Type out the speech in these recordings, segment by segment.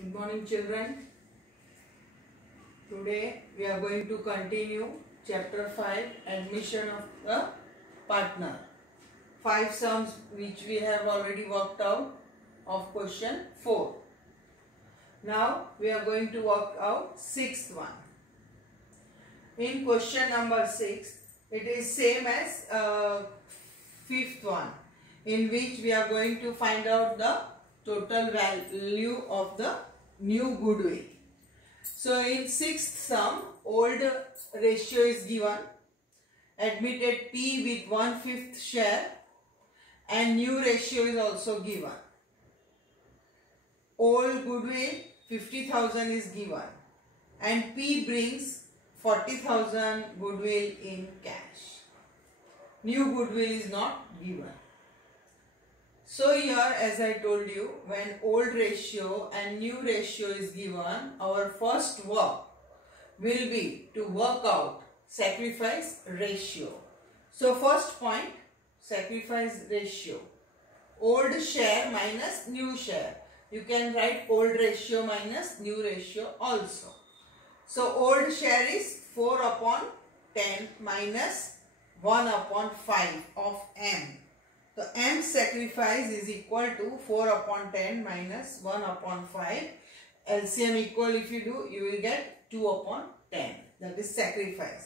Good morning, children. Today we are going to continue chapter 5, admission of the partner. 5 sums which we have already worked out of question 4. Now we are going to work out 6th one. In question number 6, it is same as 5th one, in which we are going to find out the total value of the new goodwill. So in 6th sum, old ratio is given, admitted P with 1/5 share, and new ratio is also given. Old goodwill 50,000 is given, and P brings 40,000 goodwill in cash. New goodwill is not given. So here, as I told you, when old ratio and new ratio is given, our first work will be to work out sacrifice ratio. So first point, sacrifice ratio. Old share minus new share. You can write old ratio minus new ratio also. So old share is 4/10 minus 1/5 of M. So M sacrifice is equal to 4/10 minus 1/5. LCM equal, if you do, you will get 2/10. That is sacrifice.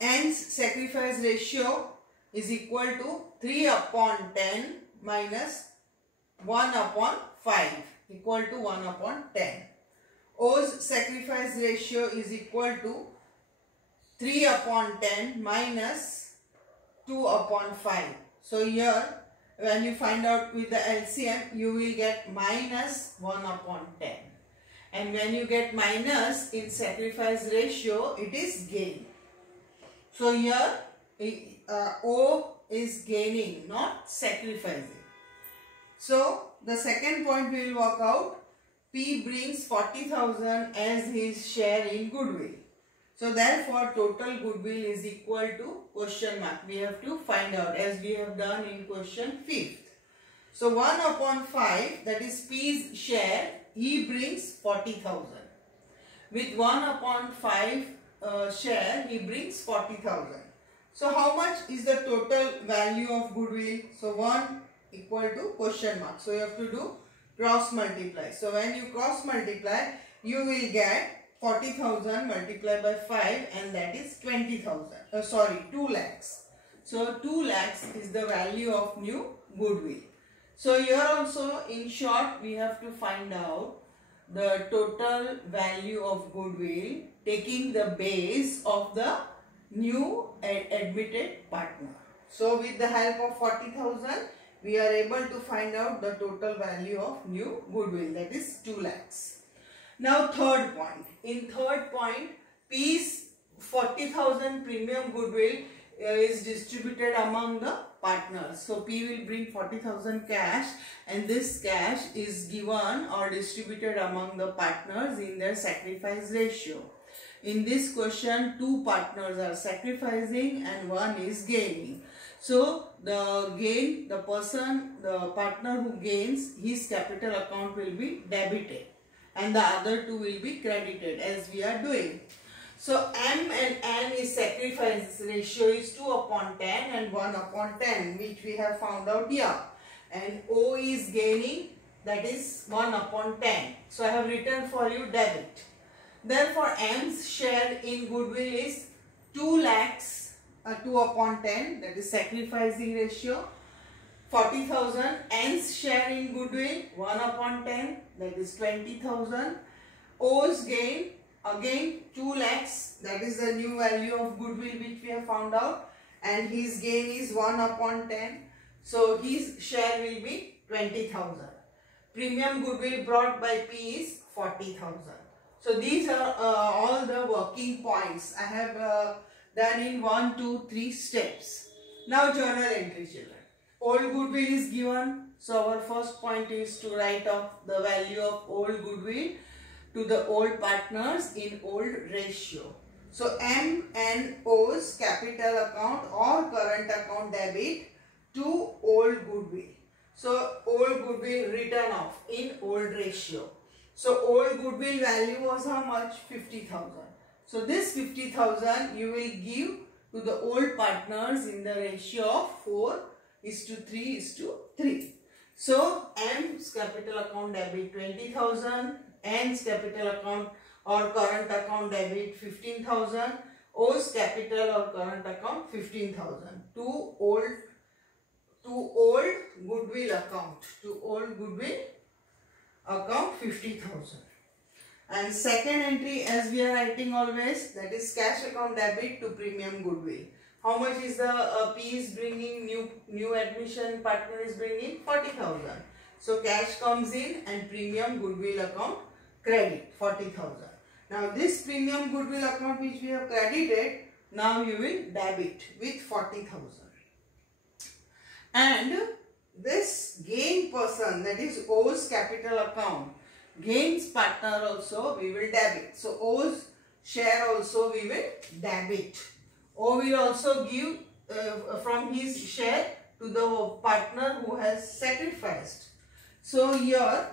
N's sacrifice ratio is equal to 3/10 minus 1/5 equal to 1/10. O's sacrifice ratio is equal to 3/10 minus 2/5. So here, when you find out with the LCM, you will get minus 1/10. And when you get minus in sacrifice ratio, it is gain. So here, O is gaining, not sacrificing. So the second point we will work out, P brings 40,000 as his share in goodwill. So therefore, total goodwill is equal to question mark. We have to find out, as we have done in question 5th. So 1/5, that is P's share, he brings 40,000. With 1/5 share, he brings 40,000. So how much is the total value of goodwill? So 1 equal to question mark. So you have to do cross multiply. So when you cross multiply, you will get 40,000 multiplied by 5, and that is 20,000. 2 lakhs. So 2 lakhs is the value of new goodwill. So here also, in short, we have to find out the total value of goodwill taking the base of the new admitted partner. So with the help of 40,000, we are able to find out the total value of new goodwill, that is 2 lakhs. Now third point. In third point, P's 40,000 premium goodwill is distributed among the partners. So P will bring 40,000 cash, and this cash is given or distributed among the partners in their sacrifice ratio. In this question, 2 partners are sacrificing and 1 is gaining. So the partner who gains, his capital account will be debited, and the other 2 will be credited, as we are doing. So M and N is sacrifice ratio is 2/10 and 1/10, which we have found out here. And O is gaining, that is 1/10. So I have written for you debit. Therefore M's share in goodwill is 2 lakhs, 2/10, that is sacrificing ratio. 40,000, N's share in goodwill 1/10, that is 20,000. O's gain, again 2 lakhs, that is the new value of goodwill which we have found out, and his gain is 1/10. So his share will be 20,000. Premium goodwill brought by P is 40,000. So these are all the working points I have done in 1, 2, 3 steps. Now journal entry, children. Old goodwill is given. So our first point is to write off the value of old goodwill to the old partners in old ratio. So M and O's capital account or current account debit to old goodwill. So old goodwill written off in old ratio. So old goodwill value was how much? 50,000. So this 50,000 you will give to the old partners in the ratio of 4:3:3. So M's capital account debit 20,000, N's capital account or current account debit 15,000, O's capital or current account 15,000. To old goodwill account. To old goodwill account 50,000. And second entry, as we are writing always, that is cash account debit to premium goodwill. How much is the P is bringing, new admission partner is bringing? 40,000. So cash comes in and premium goodwill account credit 40,000. Now this premium goodwill account which we have credited, now you will debit with 40,000. And this gain person, that is O's capital account, gains partner also we will debit. So O's share also we will debit. O will also give from his share to the partner who has sacrificed. So here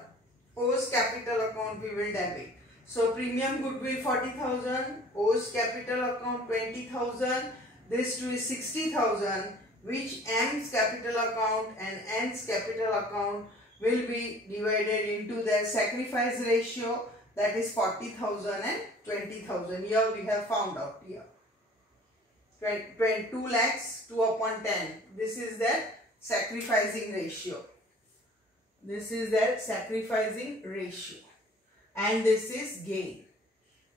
O's capital account we will debit. So premium goodwill 40,000, O's capital account 20,000, this two is 60,000, which M's capital account and N's capital account will be divided into their sacrifice ratio, that is 40,000 and 20,000. Here we have found out here. 2 lakhs 2 upon 10. This is their sacrificing ratio. This is their sacrificing ratio. And this is gain.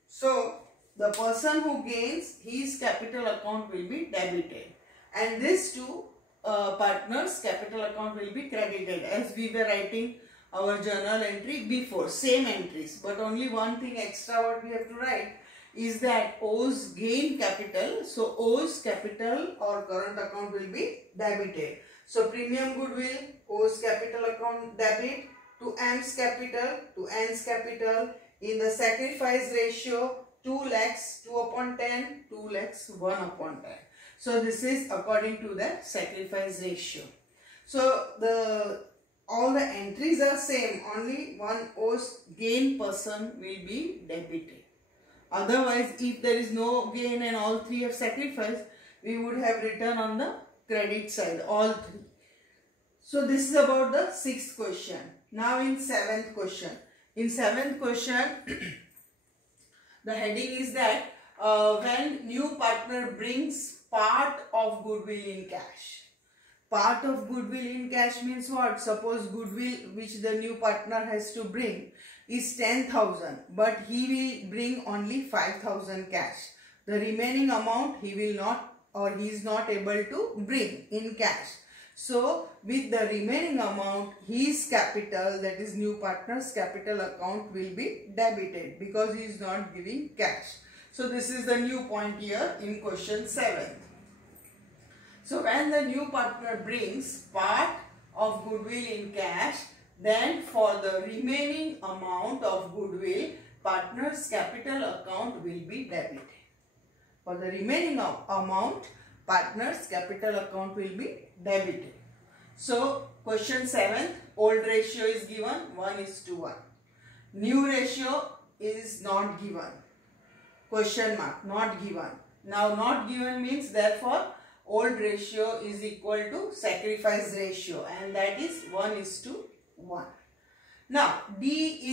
So the person who gains, his capital account will be debited. And these two partners' capital account will be credited, as we were writing our journal entry before. Same entries, but only one thing extra what we have to write is that O's gain capital. So O's capital or current account will be debited. So premium goodwill, O's capital account debit to M's capital, to N's capital in the sacrifice ratio 2 lakhs 2 upon 10, 2 lakhs 1 upon 10. So this is according to the sacrifice ratio. So all the entries are same, only one O's gain person will be debited. Otherwise, if there is no gain and all three have sacrificed, we would have written on the credit side, all three. So this is about the 6th question. Now in 7th question. In 7th question, the heading is that when new partner brings part of goodwill in cash. Part of goodwill in cash means what? Suppose goodwill which the new partner has to bring is 10,000, but he will bring only 5,000 cash. The remaining amount he will not, or he is not able to bring in cash. So with the remaining amount, his capital, that is new partner's capital account, will be debited because he is not giving cash. So this is the new point here in question 7. So when the new partner brings part of goodwill in cash, then for the remaining amount of goodwill, partner's capital account will be debited. For the remaining amount, partner's capital account will be debited. So question 7, old ratio is given 1:1. New ratio is not given. Question mark, not given. Now not given means therefore old ratio is equal to sacrifice ratio, and that is 1:1. Now D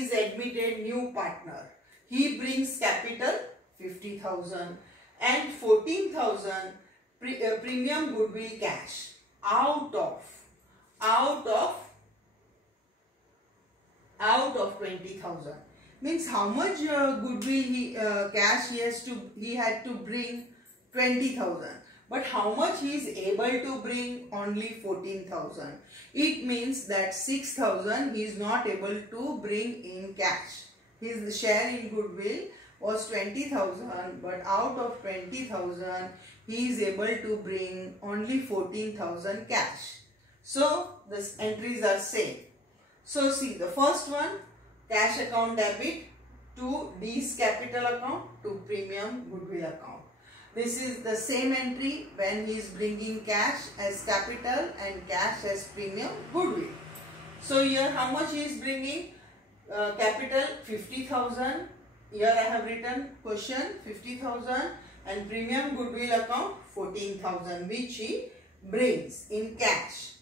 is admitted new partner. He brings capital 50,000 and 14,000 premium goodwill cash out of 20,000. Means how much goodwill cash he had to bring 20,000. But how much he is able to bring? Only 14,000. It means that 6,000 he is not able to bring in cash. His share in goodwill was 20,000, but out of 20,000 he is able to bring only 14,000 cash. So these entries are same. So see the first one, cash account debit to D's capital account to premium goodwill account. This is the same entry when he is bringing cash as capital and cash as premium goodwill. So here how much he is bringing? capital 50,000. Here I have written question 50,000 and premium goodwill account 14,000 which he brings in cash.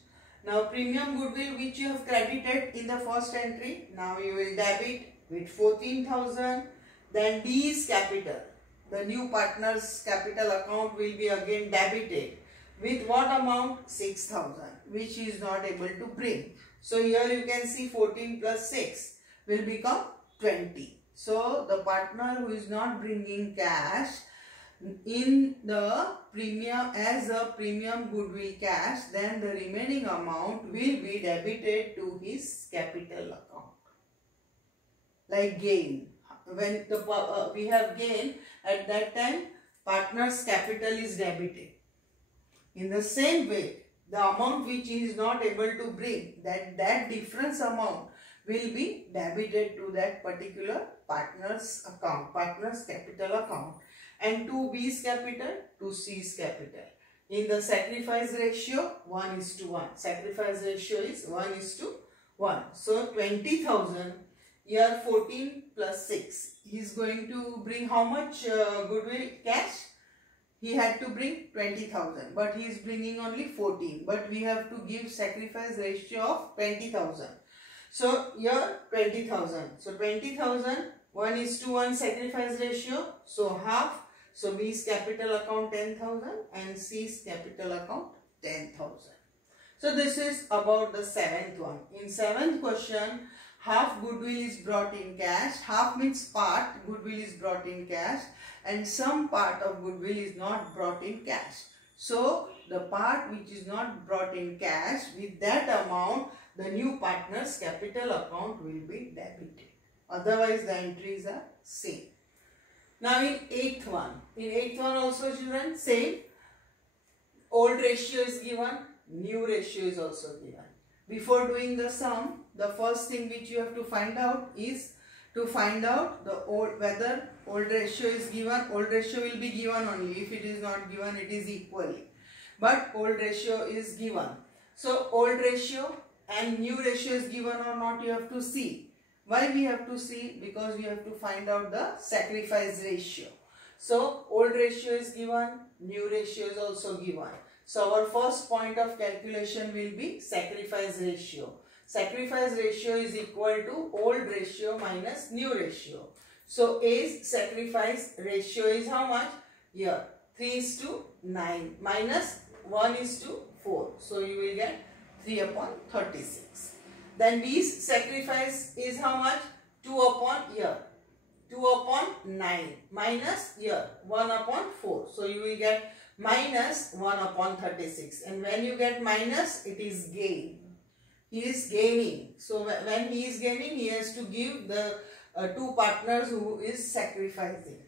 Now premium goodwill which you have credited in the first entry, now you will debit with 14,000. Then D is capital. The new partner's capital account will be again debited with what amount? 6,000 which he is not able to bring. So here you can see 14 plus 6 will become 20. So the partner who is not bringing cash in the premium as a premium goodwill cash, then the remaining amount will be debited to his capital account. Like gain. When we have gain, at that time partner's capital is debited. In the same way, the amount which he is not able to bring, that difference amount will be debited to that particular partner's account, partner's capital account. And to B's capital, to C's capital. In the sacrifice ratio, 1:1. Sacrifice ratio is 1:1. So 20,000, here 14 plus 6. He is going to bring how much goodwill cash? He had to bring 20,000, but he is bringing only 14. But we have to give sacrifice ratio of 20,000. So here 20,000. So 20,000, 1:1 sacrifice ratio. So half. So B's capital account 10,000 and C's capital account 10,000. So this is about the 7th one. In 7th question, half goodwill is brought in cash. Half means part goodwill is brought in cash and some part of goodwill is not brought in cash. So the part which is not brought in cash, with that amount the new partner's capital account will be debited. Otherwise the entries are same. Now in 8th one. In 8th one also children, same. Old ratio is given, new ratio is also given. Before doing the sum, the first thing which you have to find out is to find out the whether old ratio is given. Old ratio will be given only. If it is not given, it is equally. But old ratio is given. So old ratio and new ratio is given or not, you have to see. Why we have to see? Because we have to find out the sacrifice ratio. So old ratio is given, new ratio is also given. So our first point of calculation will be sacrifice ratio. Sacrifice ratio is equal to old ratio minus new ratio. So A's sacrifice ratio is how much? Here 3:9 minus 1:4. So you will get 3/36. Then B's sacrifice is how much? 2/9 minus here 1/4. So you will get minus 1/36. And when you get minus, it is gain. He is gaining. So when he is gaining, he has to give the two partners who is sacrificing.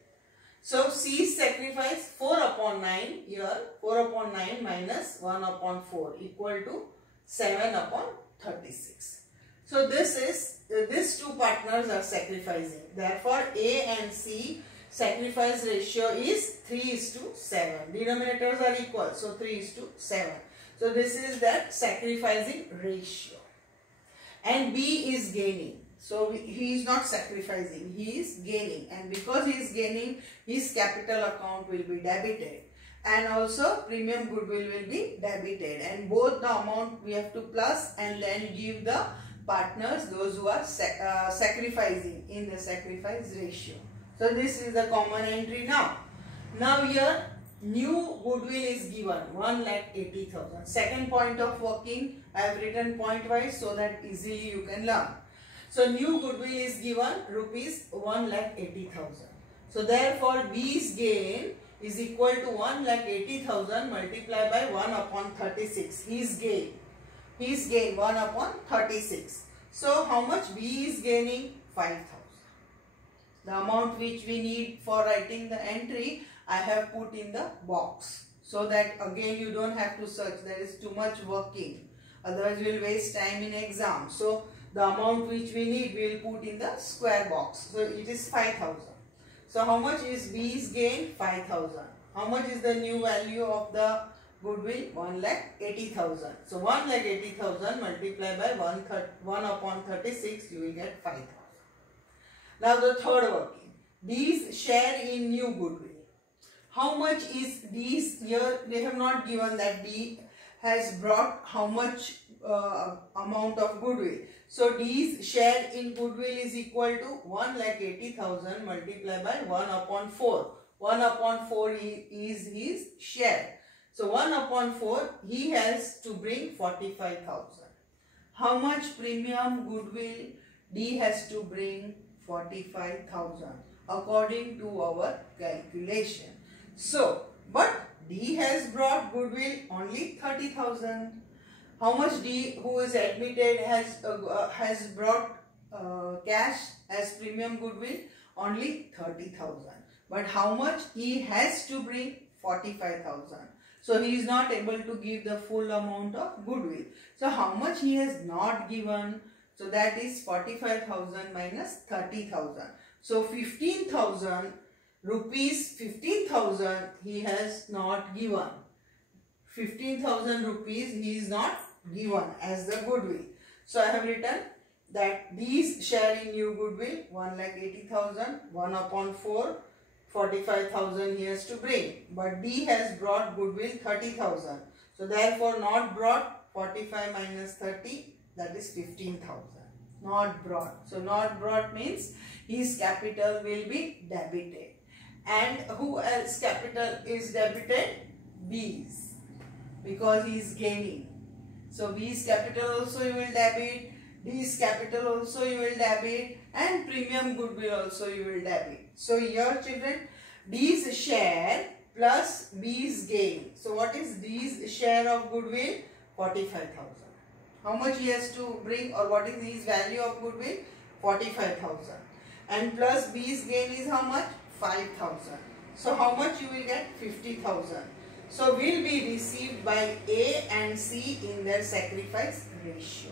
So C's sacrifice 4/9 here 4/9 minus 1/4 equal to 7/36. So this is these two partners are sacrificing. Therefore A and C sacrifice ratio is 3:7. Denominators are equal, so 3:7. So this is that sacrificing ratio. And B is gaining. So he is not sacrificing, he is gaining. And because he is gaining, his capital account will be debited. And also premium goodwill will be debited. And both the amount we have to plus and then give the partners, those who are sacrificing in the sacrifice ratio. So this is the common entry now. Now here new goodwill is given 1,80,000. Second point of working, I have written point wise so that easily you can learn. So new goodwill is given rupees 1,80,000. So therefore B's gain is equal to 1,80,000 multiplied by 1/36. His gain 1/36. So how much B is gaining? 5,000. The amount which we need for writing the entry, I have put in the box. So that again you don't have to search. There is too much working. Otherwise we will waste time in exam. So the amount which we need, we will put in the square box. So it is 5,000. So how much is B's gain? 5,000. How much is the new value of the goodwill? 1,80,000. So 1,80,000 multiplied by 1/36, you will get 5,000. Now the third working. D's share in new goodwill. How much is D's here? They have not given that D has brought how much amount of goodwill. So D's share in goodwill is equal to 1,80,000 multiplied by 1 upon 4. 1 upon 4 is his share. So 1 upon 4 he has to bring 45,000. How much premium goodwill? D has to bring 45,000 according to our calculation. So, but D has brought goodwill only 30,000. How much D, who is admitted, has brought cash as premium goodwill? Only 30,000. But how much he has to bring? 45,000. So he is not able to give the full amount of goodwill. So how much he has not given? So that is 45,000 minus 30,000. So 15,000 rupees, 15,000 he has not given. 15,000 rupees he is not given as the goodwill. So I have written that these share in new goodwill 1,80,000, 1 upon 4, 45,000 he has to bring. But D has brought goodwill 30,000. So therefore not brought, 45 minus 30, that is 15,000. Not brought. So not brought means his capital will be debited. And who else capital is debited? B's. Because he is gaining. So B's capital also you will debit. D's capital also you will debit. And premium goodwill also you will debit. So here children, D's share plus B's gain. So what is D's share of goodwill? 45,000. How much he has to bring, or what is his value of goodwill? 45,000. And plus B's gain is how much? 5,000. So how much you will get? 50,000. So will be received by A and C in their sacrifice ratio.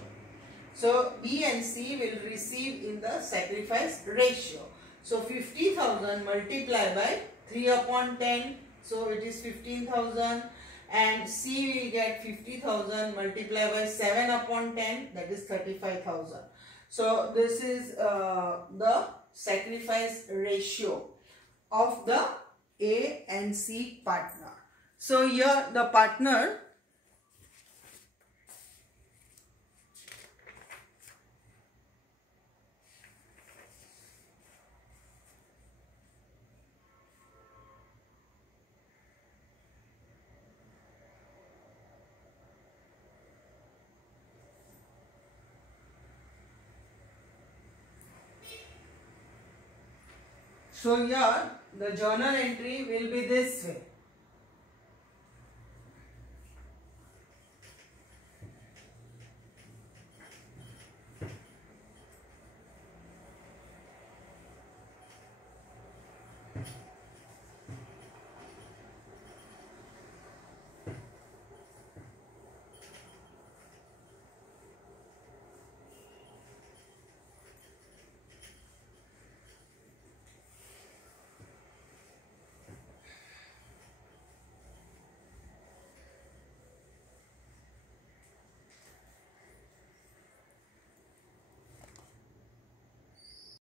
So B and C will receive in the sacrifice ratio. So 50,000 multiplied by 3 upon 10. So it is 15,000. And C will get 50,000 multiplied by 7 upon 10, that is 35,000. So this is the sacrifice ratio of the A and C partner. So here the partner So here the journal entry will be this way.